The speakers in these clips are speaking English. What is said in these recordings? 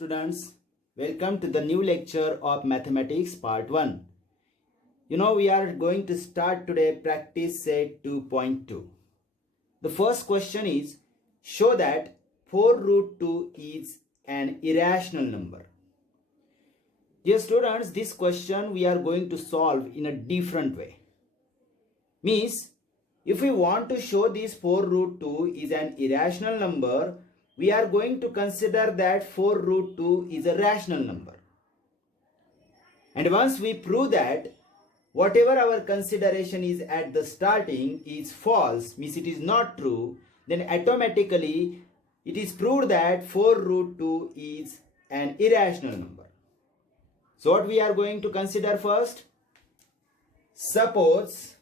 students, welcome to the new lecture of Mathematics Part 1. We are going to start today practice set 2.2. The first question is, show that 4 root 2 is an irrational number. Dear students, this question we are going to solve in a different way. Means, if we want to show this 4 root 2 is an irrational number, we are going to consider that 4 root 2 is a rational number. And once we prove that whatever our consideration is at the starting is false, means it is not true, then automatically it is proved that 4 root 2 is an irrational number. So what we are going to consider first? Suppose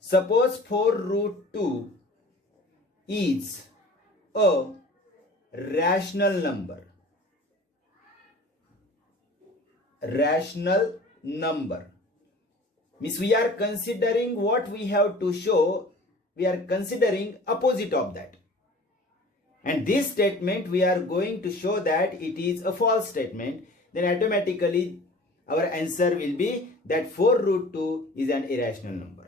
4 root 2 is a rational number. Rational number means we are considering what we have to show, we are considering opposite of that. And this statement we are going to show that it is a false statement, then automatically our answer will be that 4 root 2 is an irrational number.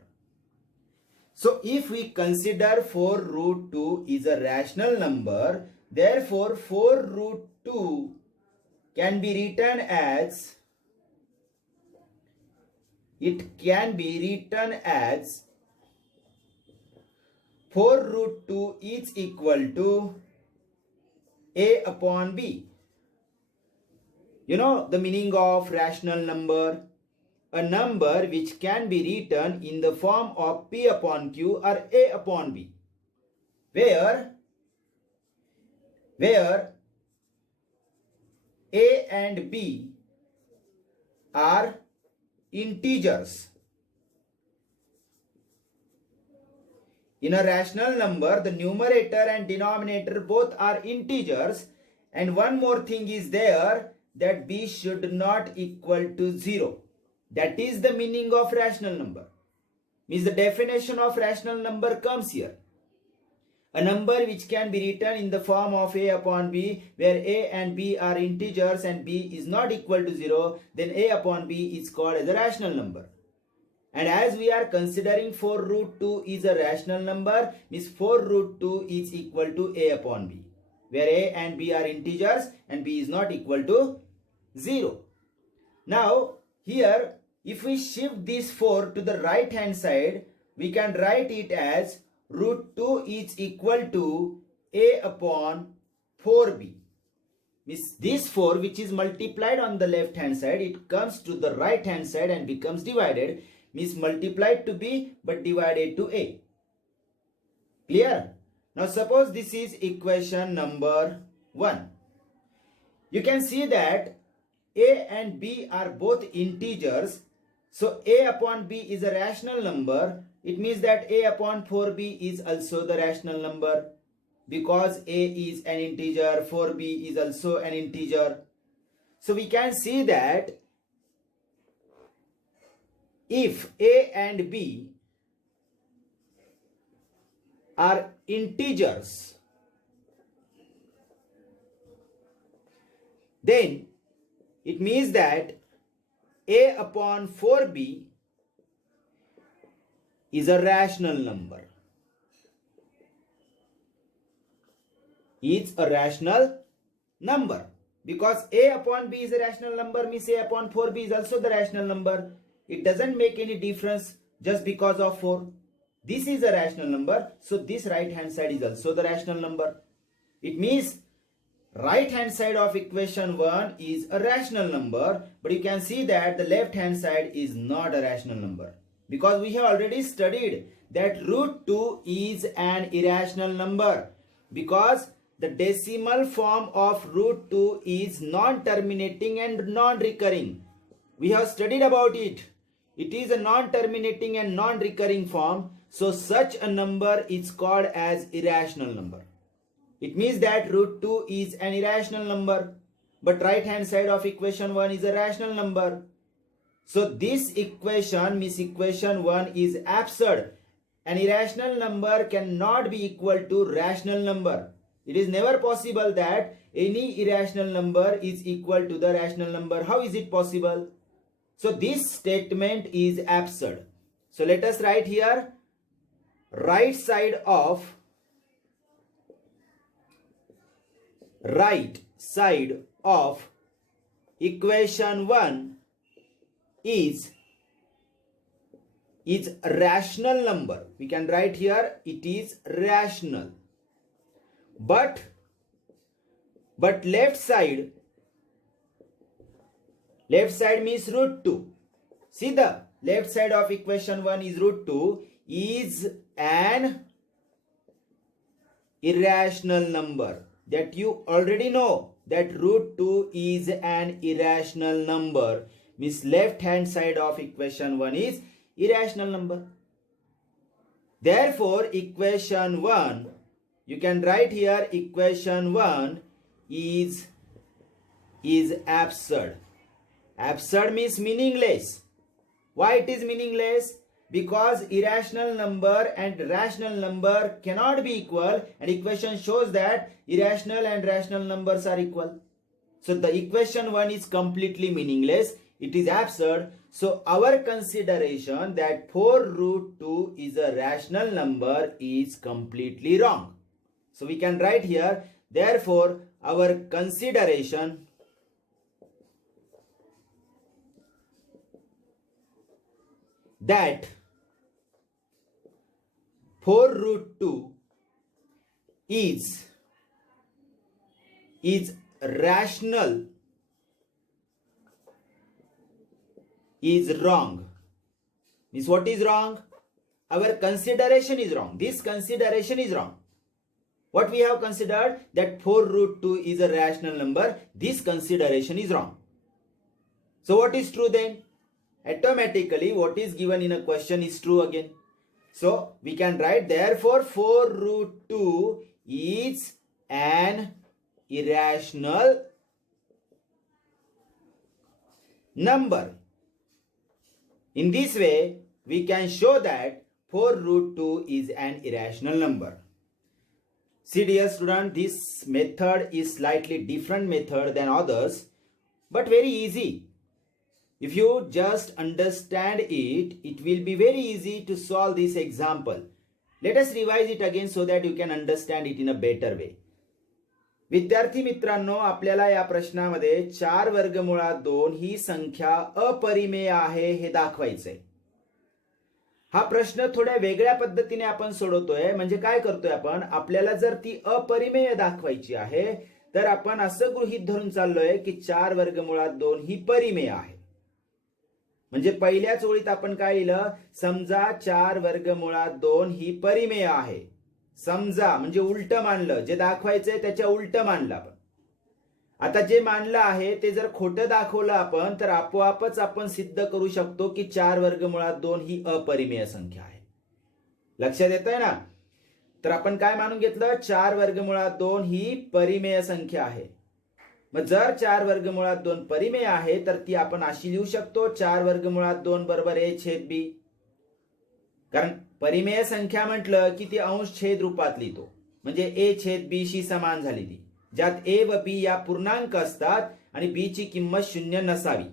So if we consider 4 root 2 is a rational number, therefore 4 root 2 can be written as, 4 root 2 is equal to A upon B. You know the meaning of rational number? A number which can be written in the form of P upon Q or A upon B, where A and B are integers. In a rational number, the numerator and denominator both are integers, and one more thing is there, that B should not equal to 0. That is the meaning of rational number. Means the definition of rational number comes here. A number which can be written in the form of A upon B, where A and B are integers and B is not equal to 0, then A upon B is called as a rational number. And as we are considering 4 root 2 is a rational number, means 4 root 2 is equal to A upon B, where A and B are integers and B is not equal to 0. Now here, if we shift this 4 to the right hand side, we can write it as root 2 is equal to A upon 4B. Means this 4 which is multiplied on the left hand side, it comes to the right hand side and becomes divided. Means multiplied to B but divided to A. Clear? Now suppose this is equation number 1. You can see that A and B are both integers. So A upon B is a rational number. It means that A upon 4B is also the rational number. Because A is an integer, 4B is also an integer. So we can see that if A and B are integers, then it means that A upon 4B is a rational number. It's a rational number. Because A upon B is a rational number means A upon 4B is also the rational number. It doesn't make any difference just because of 4. This is a rational number, so this right hand side is also the rational number. It means right hand side of equation 1 is a rational number, but you can see that the left hand side is not a rational number. Because we have already studied that root 2 is an irrational number. Because the decimal form of root 2 is non-terminating and non-recurring. We have studied about it. It is a non-terminating and non-recurring form. So such a number is called as irrational number. It means that root 2 is an irrational number. But right hand side of equation 1 is a rational number. So this equation means equation 1 is absurd. An irrational number cannot be equal to rational number. It is never possible that any irrational number is equal to the rational number. How is it possible? So this statement is absurd. So let us write here, right side of equation 1 is rational number. We can write here it is rational. But left side means root 2. See, the left side of equation 1 is root 2 is an irrational number. That you already know that root 2 is an irrational number. Means left hand side of equation 1 is irrational number. Therefore, equation 1, you can write here equation 1 is absurd. Absurd means meaningless. Why it is meaningless? Because irrational number and rational number cannot be equal, and equation shows that irrational and rational numbers are equal. So the equation 1 is completely meaningless. It is absurd. So our consideration that 4 root 2 is a rational number is completely wrong. So we can write here, therefore our consideration that 4 root 2 is rational is wrong. Means what is wrong? Our consideration is wrong. This consideration is wrong. What we have considered that 4 root 2 is a rational number. This consideration is wrong. So what is true then? Automatically what is given in a question is true again. So we can write, therefore 4 root 2 is an irrational number. In this way, we can show that 4 root 2 is an irrational number. See dear student, this method is slightly different method than others, but very easy. If you just understand it, it will be very easy to solve this example. Let us revise it again so that you can understand it in a better way. विद्यार्थी मित्रांनो, आपल्याला या प्रश्नामध्ये 4 वर्गमुळात 2 ही संख्या अपरिमेय आहे हे दाखवायचंय. हा प्रश्न थोड्या वेगळ्या पद्धतीने आपण सोडवतोय. म्हणजे काय करतोय आपण, आपल्याला जर ती अपरिमेय दाखवायची आहे तर आपण असं गृहीत धरून चाललोय की 4 वर्गमुळात 2 ही परिमेय आहे. म्हणजे पहिल्याच ओळीत आपण काय लिहिलं, समजा 4 वर्गमुळात 2 ही परिमेय आहे. समजा म्हणजे उलट मानलं, जे दाखवायचंय त्याच्या उलट मानलं आपण. आता जे मानलं आहे ते जर खोटं दाखवलं आपण तर आपोआपच आपण सिद्ध करू शकतो की 4 वर्गमुळात 2 ही अपरिमेय संख्या आहे. लक्षात येतंय ना? तर आपण काय मानून घेतलं, 4 वर्गमुळात 2 ही परिमेय संख्या आहे. मग जर 4 वर्गमुळात 2 परिमेय आहे तर ती आपण अशी लिहू शकतो, 4 वर्गमुळात 2 बरोबर a छेद b. कारण परिमेय संख्या म्हटलं की ती अंश छेद रूपात लिहितो, म्हणजे a छेद b शी समान झाली ती, ज्यात a व b या पूर्णांक असतात आणि b ची किंमत 0 नसावी.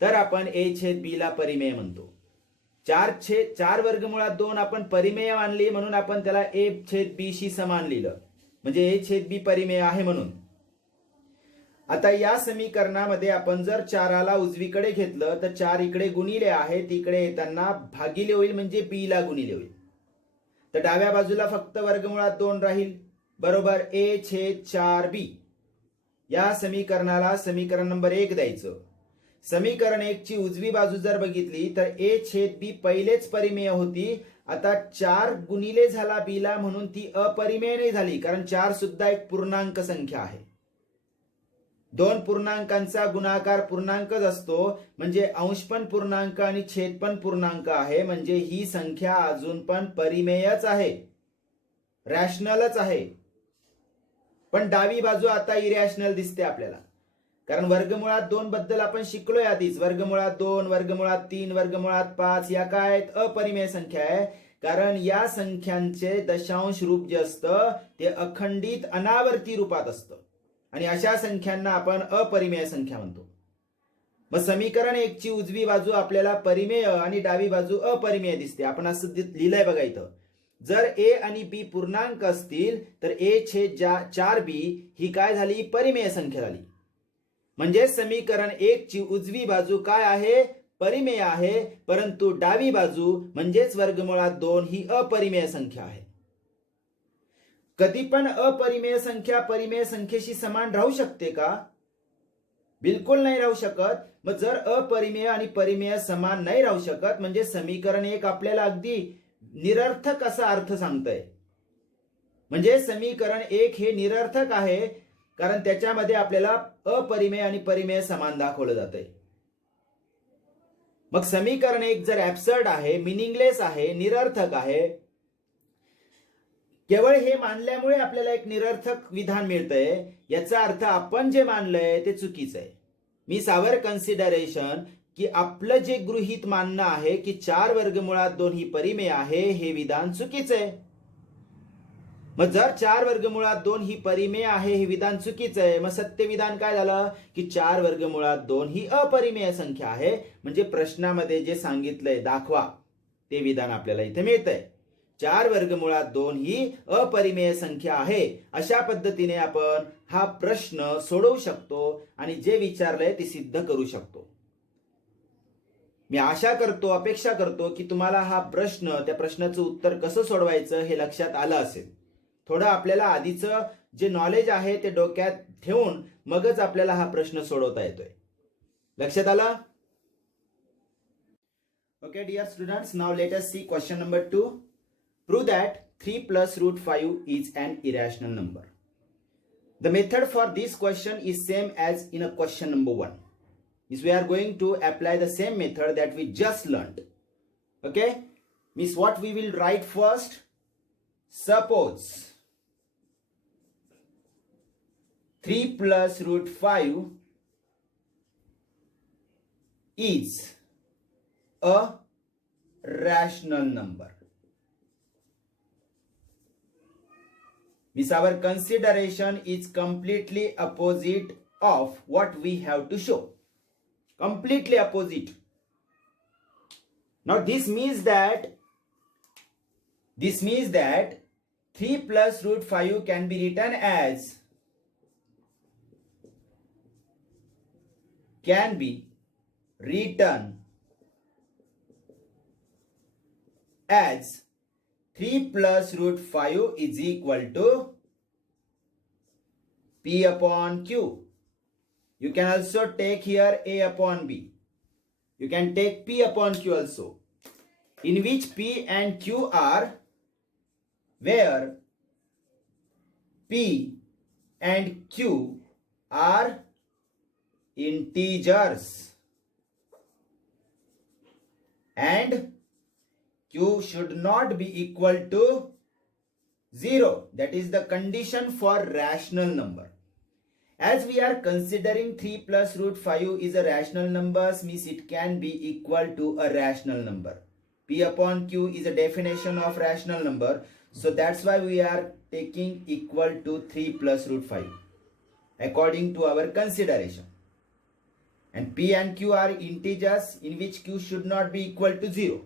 तर आपण a छेद b ला परिमेय म्हणतो. 4 वर्गमुळात 2 आपण परिमेय मानली म्हणून आपण त्याला a छेद b शी समान लिहिलं, म्हणजे a छेद b परिमेय आहे म्हणून. आता या समीकरणामध्ये आपण जर 4ला उजवीकडे घेतलं तर 4 इकडे गुणिले आहे, तिकडे येताना भागिले होईल म्हणजे b ला गुणिले होईल. तर डाव्या बाजूला फक्त वर्गमुळात 2 राहील, बरोबर a छेद 4b. या समीकरणाला समीकरण नंबर 1 द्यायचं. समीकरण 1 ची उजवी बाजू जर बघितली तर a छेद b पहिलेच परिमेय होती. आता 4 गुणिले झाला b ला म्हणून ती अपरिमेय नाही झाली, कारण 4 सुद्धा एक पूर्णांक संख्या आहे. 2 पूर्णांकांचा गुणाकार पूर्णांकच असतो, म्हणजे अंश पण पूर्णांक आणि छेद पण पूर्णांक आहे, म्हणजे ही संख्या अजून पण परिमेयच आहे, रॅशनलच आहे. पण डावी बाजू आता इरॅशनल दिसते आपल्याला, कारण वर्गमुळात 2 बद्दल आपण शिकलोय आधीच. वर्गमुळात 2, वर्गमुळात 3, वर्गमुळात 5 या काय आहेत, अपरिमेय संख्या आहे. कारण या संख्यांचे दशांश रूप जे असतं ते अखंडित अनावर्ती रूपात असतं आणि अशा संख्यांना आपण अपरिमेय संख्या म्हणतो. मग समीकरण 1 ची उजवी बाजू आपल्याला परिमेय आणि डावी बाजू अपरिमेय दिसते. आपण असं लिहिलंय बघा इथं. जर a आणि b पूर्णांक असतील तर a/4b ही काय झाली? परिमेय संख्या झाली. म्हणजे समीकरण 1 ची उजवी बाजू काय आहे? परिमेय आहे, परंतु डावी बाजू म्हणजेच वर्गमुळात 2 ही अपरिमेय संख्या आहे. कधी पण अपरिमेय संख्या परिमेय संख्येशी समान राहू शकते का? बिलकुल नाही राहू शकत. मग जर अपरिमेय आणि परिमेय समान नाही राहू शकत म्हणजे समीकरण 1 आपल्याला अगदी निरर्थक असा अर्थ सांगतंय. म्हणजे समीकरण 1 हे निरर्थक आहे कारण त्याच्यामध्ये आपल्याला अपरिमेय आणि परिमेय समान दाखवलं जातंय. मग समीकरण 1 जर ऍब्सर्ड आहे, मिनिंगलेस आहे, निरर्थक आहे, केवळ हे मानल्यामुळे आपल्याला एक निरर्थक विधान मिळतंय, याचा अर्थ आपण जे मानलंय ते चुकीचं आहे. मी सावर कन्सिडरेशन की आपलं जे गृहीत मानणं आहे की 4 वर्गमुळात 2 ही परिमेय आहे हे विधान चुकीचं आहे. मग जर 4 वर्गमुळात 2 ही परिमेय आहे हे विधान चुकीचं आहे, मग सत्य विधान काय झालं की 4 वर्गमुळात 2 ही अपरिमेय संख्या आहे. म्हणजे प्रश्नामध्ये जे सांगितलंय दाखवा ते विधान आपल्याला इथे मिळतंय. 4 वर्गमुळात 2 ही अपरिमेय संख्या आहे. अशा पद्धतीने आपण हा प्रश्न सोडवू शकतो आणि जे विचारलंय ते सिद्ध करू शकतो. मी आशा करतो, अपेक्षा करतो की तुम्हाला हा प्रश्न, त्या प्रश्नाचं उत्तर कसं सोडवायचं हे लक्षात आलं असेल. थोडं आपल्याला आधीचं जे नॉलेज आहे ते डोक्यात ठेवून मगच आपल्याला हा प्रश्न सोडवता येतोय. लक्षात आलं? Okay dear students, now let us see question number 2. Prove that 3 plus root 5 is an irrational number. The method for this question is same as in a question number 1. Is we are going to apply the same method that we just learned. Okay? Means what we will write first? Suppose 3 plus root 5 is a rational number. Means our consideration is completely opposite of what we have to show. Completely opposite. Now this means that 3 plus root 5 can be written as 3 plus root 5 is equal to P upon Q. You can also take here A upon B. You can take P upon Q also, in which P and Q are, where P and Q are integers and Q should not be equal to 0. That is the condition for rational number. As we are considering 3 plus root 5 is a rational number, means it can be equal to a rational number. P upon Q is a definition of rational number. So that's why we are taking equal to 3 plus root 5 according to our consideration. And P and Q are integers in which Q should not be equal to 0.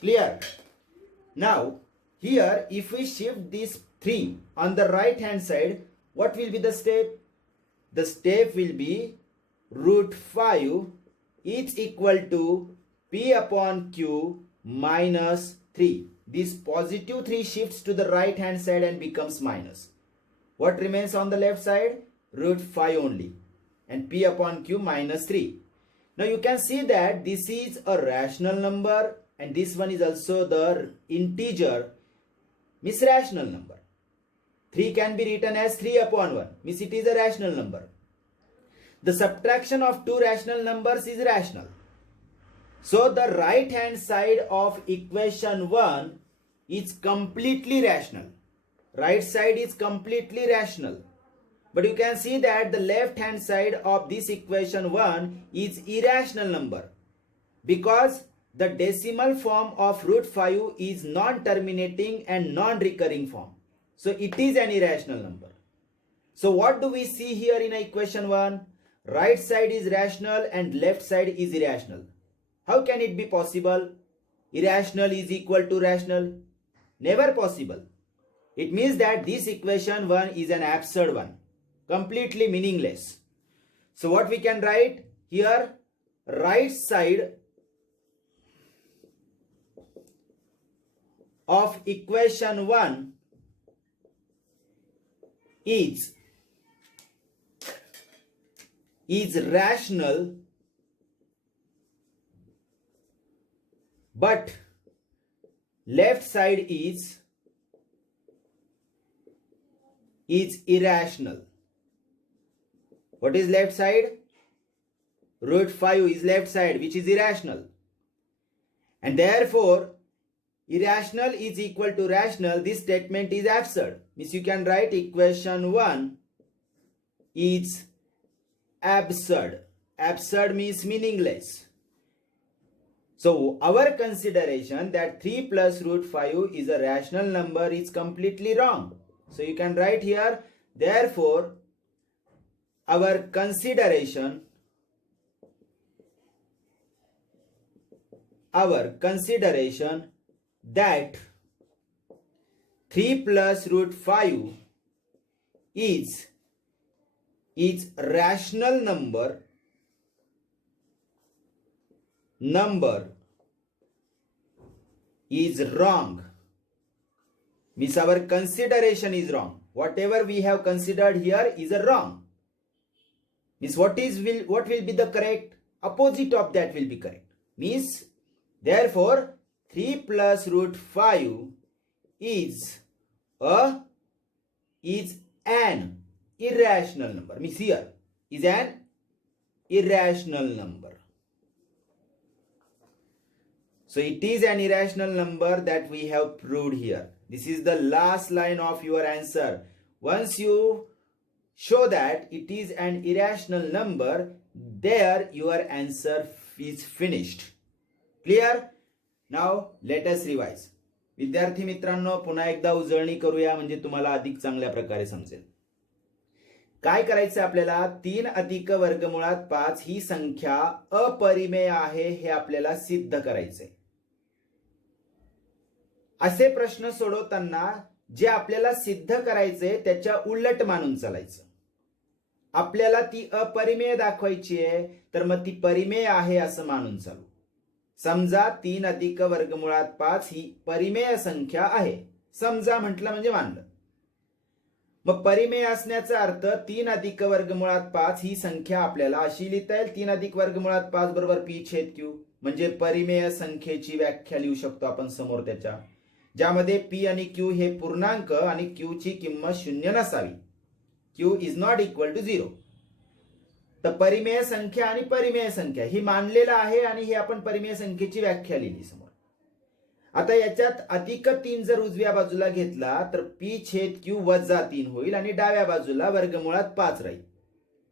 Clear? Now here if we shift this 3 on the right hand side, what will be the step? The step will be root 5 is equal to P upon Q minus 3. This positive 3 shifts to the right hand side and becomes minus. What remains on the left side? Root 5 only, and P upon Q minus 3. Now you can see that this is a rational number and this one is also the integer, means rational number. 3 can be written as 3 upon 1, means it is a rational number. The subtraction of two rational numbers is rational. So the right hand side of equation 1 is completely rational. Right side is completely rational. But you can see that the left hand side of this equation 1 is irrational number, because the decimal form of root 5 is non-terminating and non-recurring form. So it is an irrational number. So what do we see here in equation 1? Right side is rational and left side is irrational. How can it be possible? Irrational is equal to rational? Never possible. It means that this equation 1 is an absurd one, completely meaningless. So what we can write here, right side of equation 1 is rational, but left side is irrational. What is left side? Root 5 is left side, which is irrational. And therefore, irrational is equal to rational. This statement is absurd. Means you can write equation 1 is absurd. Absurd means meaningless. So our consideration that 3 plus root 5 is a rational number is completely wrong. So you can write here, therefore, our consideration that 3 plus root 5 is rational number is wrong. Means our consideration is wrong. Whatever we have considered here is a wrong. Means what will be the correct? Opposite of that will be correct. Means therefore 3 plus root 5 is an irrational number. Means here is an irrational number. So it is an irrational number that we have proved here. This is the last line of your answer. Once you show that it is an irrational number, there your answer is finished. Clear? Now let us revise. विद्यार्थी मित्रांनो, पुन्हा एकदा उजळणी करूया म्हणजे तुम्हाला अधिक चांगल्या प्रकारे समजेल. काय करायचं आपल्याला? 3 अधिक वर्गमुळात 5 ही संख्या अपरिमेय आहे हे आपल्याला सिद्ध करायचंय. असे प्रश्न सोडवताना जे आपल्याला सिद्ध करायचे त्याच्या उलट मानून चालायचं. आपल्याला ती अपरिमेय दाखवायची आहे तर मग ती परिमेय आहे असं मानून चालू. समजा 3 अधिक वर्गमुळात 5 ही परिमेय संख्या आहे. समजा म्हटलं म्हणजे मानलं. मग परिमेय असण्याचा अर्थ 3 अधिक वर्गमुळात 5 ही संख्या आपल्याला अशी लिहिता येईल. 3 अधिक वर्गमुळात 5 बरोबर p छेद q, म्हणजे परिमेय संख्येची व्याख्या लिहू शकतो आपण समोर त्याच्या, ज्यामध्ये p आणि q हे पूर्णांक आणि q ची किंमत 0 नसावी. q is not equal to 0. तर परिमेय संख्या आणि परिमेय संख्या ही मानलेला आहे आणि ही आपण परिमेय संख्येची व्याख्या लिहिली समोर. आता याच्यात अधिक 3 जर उजव्या बाजूला घेतला तर p छेद q वजा 3 होईल आणि डाव्या बाजूला वर्गमुळात 5 राहील.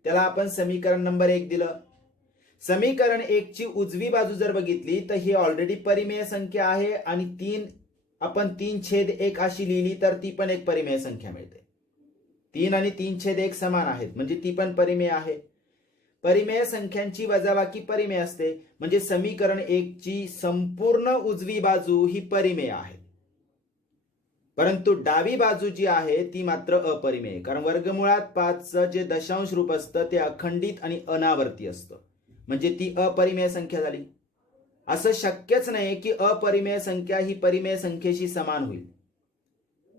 त्याला आपण समीकरण नंबर 1 दिलं. समीकरण 1 ची उजवी बाजू जर बघितली तर ही ऑलरेडी परिमेय संख्या आहे आणि 3 आपण 3 छेद 1 अशी लिहिली तर ती पण एक परिमेय संख्या मिळते. 3 आणि 3 छेद 1 समान आहेत म्हणजे ती पण परिमेय आहे. परिमेय संख्यांची वजाबाकी परिमेय असते म्हणजे समीकरण 1 ची संपूर्ण उजवी बाजू ही परिमेय आहे. परंतु डावी बाजू जी आहे ती मात्र अपरिमेय, कारण वर्गमुळात 5चं जे दशांश रूप असतं ते अखंडित आणि अनावर्ती असतं म्हणजे ती अपरिमेय संख्या झाली. असं शक्यच नाही की अपरिमेय संख्या ही परिमेय संख्येशी समान होईल.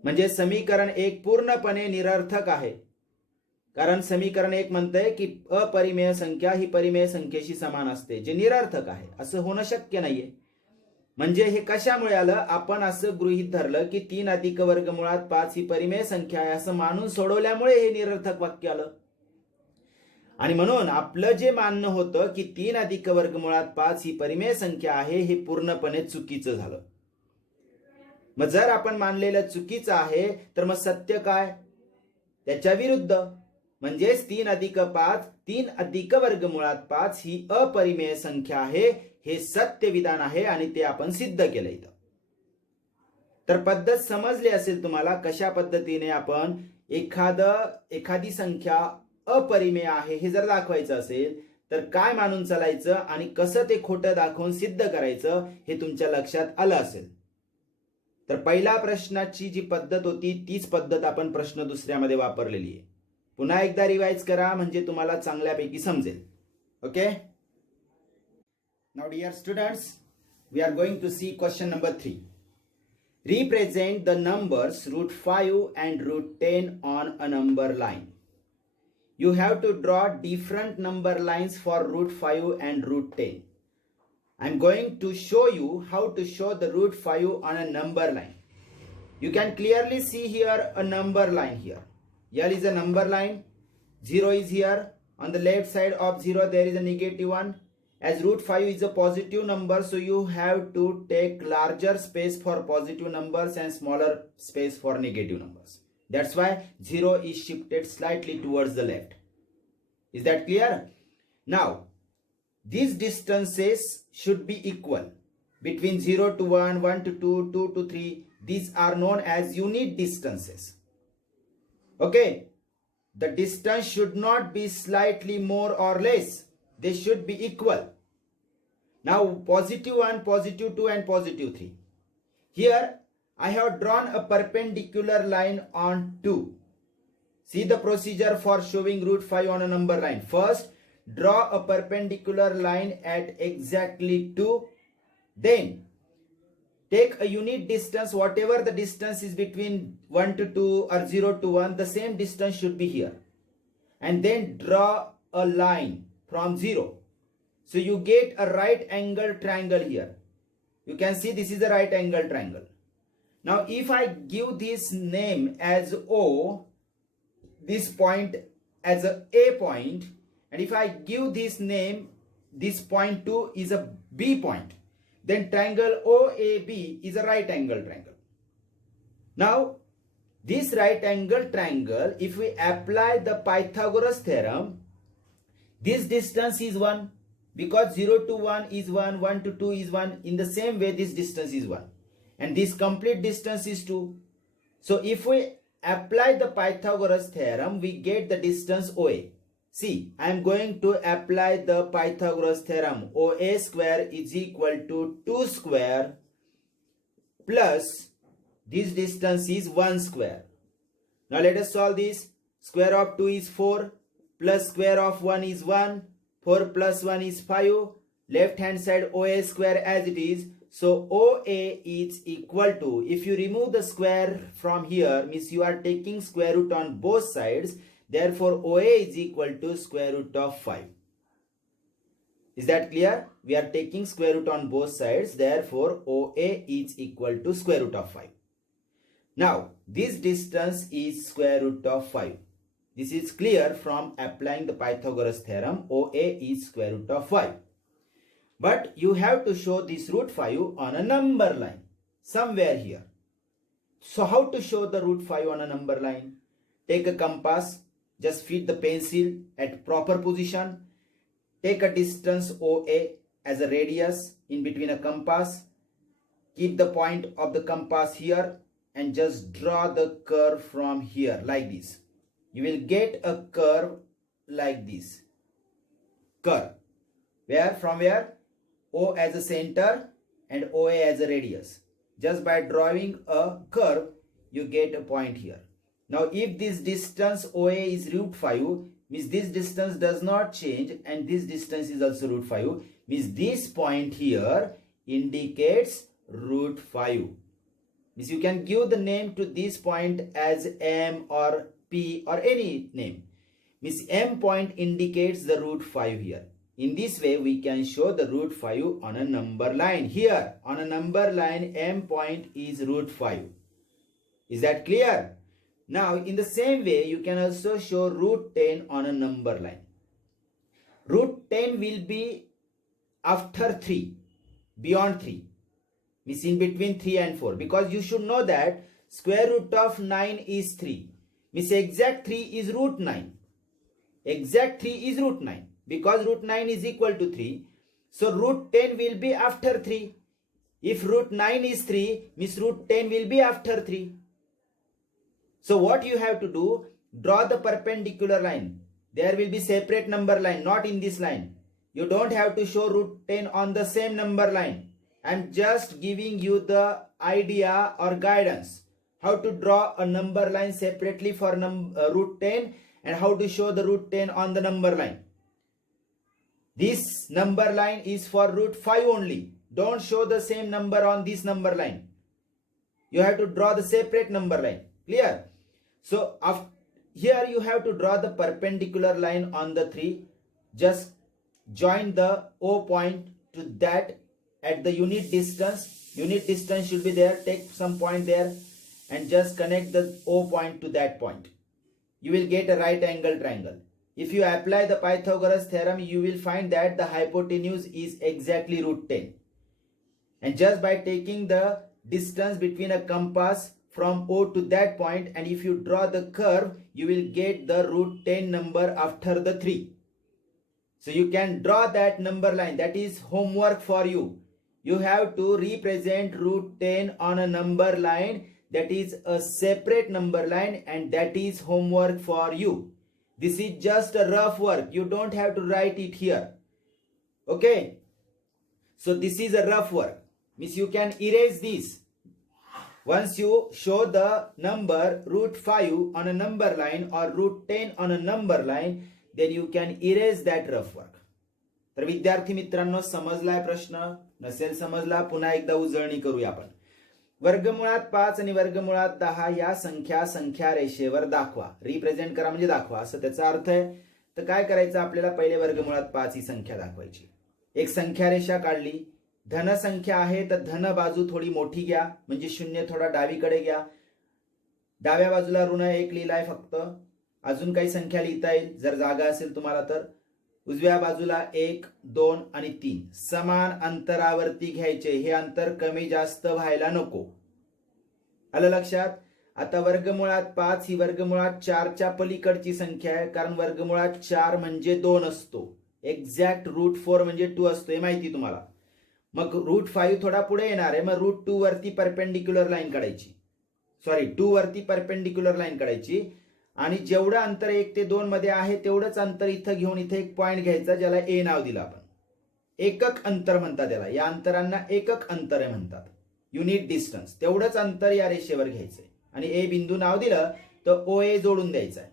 म्हणजे समीकरण 1 पूर्णपणे निरर्थक आहे, कारण समीकरण 1 म्हणतंय की अपरिमेय संख्या ही परिमेय संख्येशी समान असते, जे निरर्थक आहे. असं होणं शक्य नाहीये. म्हणजे हे कशामुळे आलं? आपण असं गृहीत धरलं की 3 अधिक वर्गमुळात 5 ही परिमेय संख्या आहे असं मानून सोडवल्यामुळे हे निरर्थक वाक्य आलं. आणि म्हणून आपलं जे मानणं होतं की 3 अधिक वर्गमुळात 5 ही परिमेय संख्या आहे हे पूर्णपणे चुकीचं झालं. मग जर आपण मानलेलं चुकीचं आहे तर मग सत्य काय? त्याच्या विरुद्ध. म्हणजेच 3 अधिक वर्गमुळात 5 ही अपरिमेय संख्या आहे हे सत्य विधान आहे आणि ते आपण सिद्ध केलं इथं. तर पद्धत समजली असेल तुम्हाला कशा पद्धतीने आपण एखादी संख्या अपरिमेय आहे हे जर दाखवायचं असेल तर काय मानून चालायचं आणि कसं ते खोटं दाखवून सिद्ध करायचं हे तुमच्या लक्षात आलं असेल. तर पहिल्या प्रश्नाची जी पद्धत होती तीच पद्धत आपण प्रश्न दुसऱ्यामध्ये वापरलेली आहे. पुन्हा एकदा रिवाइज करा म्हणजे तुम्हाला चांगल्यापैकी समजेल. Okay. Now dear students, we are going to see question number 3. Represent the numbers root 5 and root 10 on a number line. You have to draw different number lines for root 5 and root 10. I'm going to show you how to show the root 5 on a number line. You can clearly see here a number line here. Here is a number line. 0 is here. On the left side of 0 there is a negative 1. As root 5 is a positive number, so you have to take larger space for positive numbers and smaller space for negative numbers. That's why 0 is shifted slightly towards the left. Is that clear? Now, these distances should be equal. Between 0 to 1, 1 to 2, 2 to 3, these are known as unit distances. Okay? The distance should not be slightly more or less. They should be equal. Now positive 1, positive 2 and positive 3. Here I have drawn a perpendicular line on 2. See the procedure for showing root 5 on a number line. First, draw a perpendicular line at exactly 2. Then take a unit distance, whatever the distance is between 1 to 2 or 0 to 1, the same distance should be here. And then draw a line from 0. So you get a right angle triangle here. You can see this is a right angle triangle. Now if I give this name as O, this point as a point, and if I give this name, this point 2 is a B point, then triangle OAB is a right angle triangle. Now this right angle triangle, if we apply the Pythagoras theorem, this distance is 1 because 0 to 1 is 1, 1 to 2 is 1. In the same way, this distance is 1 and this complete distance is 2. So if we apply the Pythagoras theorem, we get the distance OA. See, I am going to apply the Pythagoras theorem. OA square is equal to 2 square plus this distance is 1 square. Now let us solve this. Square of 2 is 4. Plus square of 1 is 1. 4 plus 1 is 5. Left hand side OA square as it is. So OA is equal to, if you remove the square from here, means you are taking square root on both sides. Therefore OA is equal to square root of 5. Is that clear? We are taking square root on both sides. Therefore OA is equal to square root of 5. Now this distance is square root of 5. This is clear from applying the Pythagoras theorem. OA is square root of 5. But you have to show this root 5 on a number line somewhere here. So how to show the root 5 on a number line? Take a compass, just feed the pencil at proper position. Take a distance OA as a radius in between a compass. Keep the point of the compass here and just draw the curve from here like this. You will get a curve like this. Curve. Where? From where? O as a center and OA as a radius. Just by drawing a curve, you get a point here. Now if this distance OA is root 5, means this distance does not change and this distance is also root 5, means this point here indicates root 5. Means you can give the name to this point as M or P or any name. Means M point indicates the root 5 here. In this way we can show the root 5 on a number line. Here on a number line M point is root 5. Is that clear? Now in the same way you can also show root 10 on a number line. Root 10 will be after 3, beyond 3. Means in between 3 and 4. Because you should know that square root of 9 is 3. Means exact 3 is root 9. Exact 3 is root 9. Because root 9 is equal to 3. So root 10 will be after 3. If root 9 is 3, means root 10 will be after 3. So what you have to do, draw the perpendicular line. There will be separate number line, not in this line. You don't have to show root 10 on the same number line. I'm just giving you the idea or guidance how to draw a number line separately for root 10 and how to show the root 10 on the number line. This number line is for root 5 only. Don't show the same number on this number line. You have to draw the separate number line. Clear? So here you have to draw the perpendicular line on the 3. Just join the O point to that at the unit distance. Unit distance should be there. Take some point there and just connect the O point to that point. You will get a right angle triangle. If you apply the Pythagoras theorem, you will find that the hypotenuse is exactly root 10. And just by taking the distance between a compass from O to that point, and if you draw the curve, you will get the root 10 number after the 3. So you can draw that number line. That is homework for you. You have to represent root 10 on a number line. That is a separate number line, and that is homework for you. This is just a rough work. You don't have to write it here. Okay. So this is a rough work. Means you can erase this. Once you show the number root 5 on a number line or root 10 on a number line, then you can erase that rough work. तर विद्यार्थी मित्रांनो, समजलाय प्रश्न? नसेल समजला, पुन्हा एकदा उजळणी करूया आपण. वर्गमुळात 5 आणि वर्गमुळात 10 या संख्या रेषेवर दाखवा. रिप्रेझेंट करा म्हणजे दाखवा असं त्याचा अर्थ आहे. तर काय करायचं आपल्याला, पहिले वर्गमुळात 5 ही संख्या दाखवायची. एक संख्या रेषा काढली. धन संख्या आहे तर धन बाजू थोडी मोठी घ्या, म्हणजे शून्य थोडा डावीकडे घ्या. डाव्या बाजूला ऋण 1 लिहिलाय फक्त. अजून काही संख्या लिहिता येईल जर जागा असेल तुम्हाला तर. उजव्या बाजूला 1, 2 आणि 3 समान अंतरावरती घ्यायचे. हे अंतर कमी जास्त व्हायला नको. आलं लक्षात? आता वर्गमुळात 5 ही वर्गमुळात 4च्या पलीकडची संख्या आहे, कारण वर्गमुळात 4 म्हणजे 2 असतो. एक्झॅक्ट रूट 4 म्हणजे 2 असतो, हे माहिती तुम्हाला. मग रूट 5 थोडा पुढे येणार आहे. मग रूट 2 वरती परपेंडिक्युलर लाईन काढायची. 2 वरती परपेंडिक्युलर लाईन काढायची. आणि जेवढं अंतर 1 ते 2 मध्ये आहे तेवढंच अंतर इथं घेऊन इथे एक पॉइंट घ्यायचा, ज्याला ए नाव दिलं आपण. एकक अंतर म्हणतात याला. या अंतरांना एकक अंतर म्हणतात, युनिट डिस्टन्स. तेवढंच अंतर या रेषेवर घ्यायचंय आणि ए बिंदू नाव दिलं तर ओ ए जोडून द्यायचा आहे.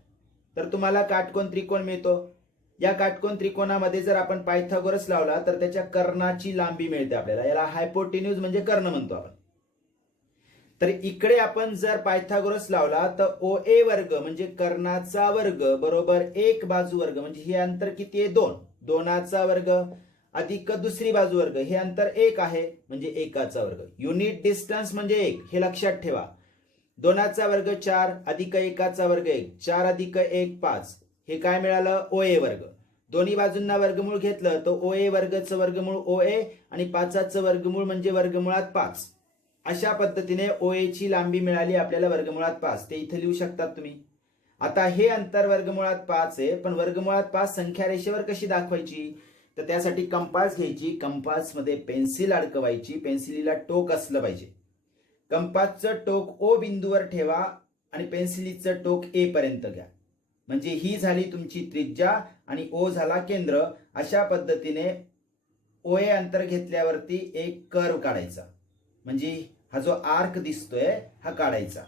तर तुम्हाला काटकोन त्रिकोण मिळतो. या काटकोन त्रिकोणामध्ये जर आपण पायथागोरस लावला तर त्याच्या कर्णाची लांबी मिळते आपल्याला. याला हायपोटेन्यूज म्हणजे कर्ण म्हणतो आपण. तर इकडे आपण जर पायथागोरस लावला तर ओ ए वर्ग म्हणजे कर्णाचा वर्ग बरोबर 1 बाजू वर्ग, म्हणजे हे अंतर किती आहे 2. 2चा वर्ग अधिक दुसरी बाजू वर्ग, हे अंतर 1 आहे म्हणजे 1चा वर्ग. युनिट डिस्टन्स म्हणजे 1, हे लक्षात ठेवा. 2चा वर्ग 4 अधिक 1चा वर्ग 1, 4 अधिक 1 5. हे काय मिळालं, ओ ए वर्ग. दोन्ही बाजूंना वर्गमूळ घेतलं तर ओ ए वर्गचं वर्गमूळ ओ ए आणि 5चं वर्गमूळ म्हणजे वर्गमुळात 5. अशा पद्धतीने ओ ए ची लांबी मिळाली आपल्याला वर्गमुळात 5. ते इथे लिहू शकतात तुम्ही. आता हे अंतर वर्गमुळात 5 आहे, पण वर्गमुळात 5 संख्या रेषेवर कशी दाखवायची, तर त्यासाठी कंपास घ्यायची. कंपास मध्ये पेन्सिल अडकवायची. पेन्सिलीला टोक असलं पाहिजे. कंपासचं टोक ओ बिंदूवर ठेवा आणि पेन्सिलीचं टोक ए पर्यंत घ्या. म्हणजे ही झाली तुमची त्रिज्या आणि ओ झाला केंद्र. अशा पद्धतीने ओ ए अंतर घेतल्यावरती एक कर्व काढायचा, म्हणजे हा जो आर्क दिसतोय हा काढायचा.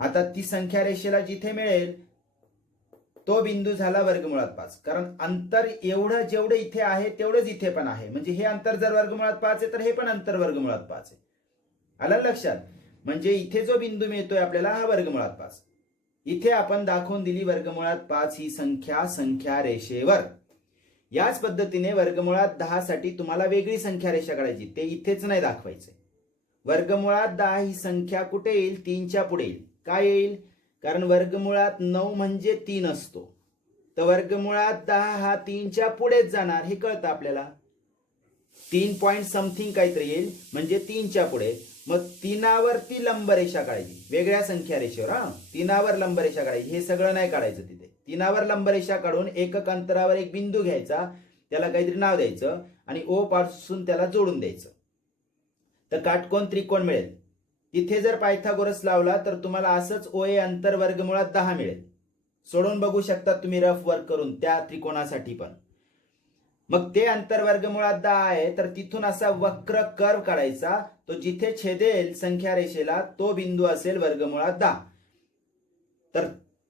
आता ती संख्या रेषेला जिथे मिळेल तो बिंदू झाला वर्गमुळात 5. कारण अंतर एवढं जेवढं इथे आहे तेवढंच इथे पण आहे. म्हणजे हे अंतर जर वर्गमुळात 5 आहे तर हे पण अंतर वर्गमुळात 5 आहे. आलं लक्षात? म्हणजे इथे जो बिंदू मिळतोय आपल्याला हा वर्गमुळात 5. इथे आपण दाखवून दिली वर्गमुळात 5 ही संख्या रेषेवर. याच पद्धतीने वर्गमुळात 10 साठी तुम्हाला वेगळी संख्या रेषा काढायची. ते इथेच नाही दाखवायचे. वर्गमुळात 10 ही संख्या कुठे येईल, 3च्या पुढे येईल. काय येईल, कारण वर्गमुळात 9 म्हणजे 3 असतो. तर वर्गमुळात 10 हा 3च्या पुढेच जाणार, हे कळतं आपल्याला. 3 पॉइंट समथिंग काहीतरी येईल म्हणजे 3च्या पुढे. मग 3वरती लंबरेषा काढायची, वेगळ्या संख्या रेषेवर. 3वर लंबरेषा काढायची. हे सगळं नाही काढायचं तिथे. 3वर लंबरेषा काढून एकक अंतरावर एक बिंदू घ्यायचा. त्याला काहीतरी नाव द्यायचं आणि ओ पासून त्याला जोडून द्यायचं, तर काटकोन त्रिकोण मिळेल. तिथे जर पायथागोरस लावला तर तुम्हाला असंच OA अंतर वर्गमुळात 10 मिळेल. सोडून बघू शकता तुम्ही रफ वर्क करून त्या त्रिकोणासाठी पण. मग ते अंतर वर्गमुळात 10 आहे, तर तिथून असा वक्र कर्व काढायचा, तो जिथे छेदेल संख्या रेषेला तो बिंदू असेल वर्गमुळात 10. तर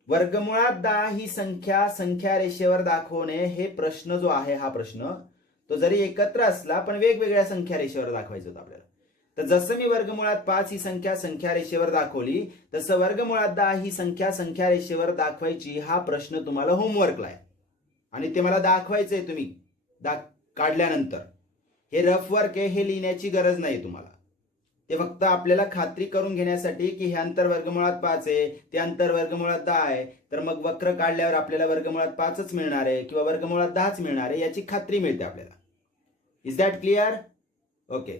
वर्गमुळात 10 ही संख्या रेषेवर दाखवणे हे प्रश्न जो आहे, हा प्रश्न तो जरी एकत्र असला पण वेगवेगळ्या संख्या रेषेवर दाखवायचं होतं आपल्याला. तर जसं मी वर्गमुळात 5 ही संख्या रेषेवर दाखवली, तसं वर्गमुळात 10 ही संख्या रेषेवर दाखवायची हा प्रश्न तुम्हाला होमवर्कला आहे आणि ते मला दाखवायचंय. तुम्ही काढल्यानंतर हे रफ वर्क आहे, हे लिहिण्याची गरज नाही तुम्हाला. ते फक्त आपल्याला खात्री करून घेण्यासाठी की हे अंतर वर्गमुळात 5 आहे, ते अंतर वर्गमुळात 10 आहे, तर मग वक्र काढल्यावर आपल्याला वर्गमुळात 5च मिळणार आहे किंवा वर्गमुळात 10च मिळणार आहे याची खात्री मिळते आपल्याला. Is that clear? ओके.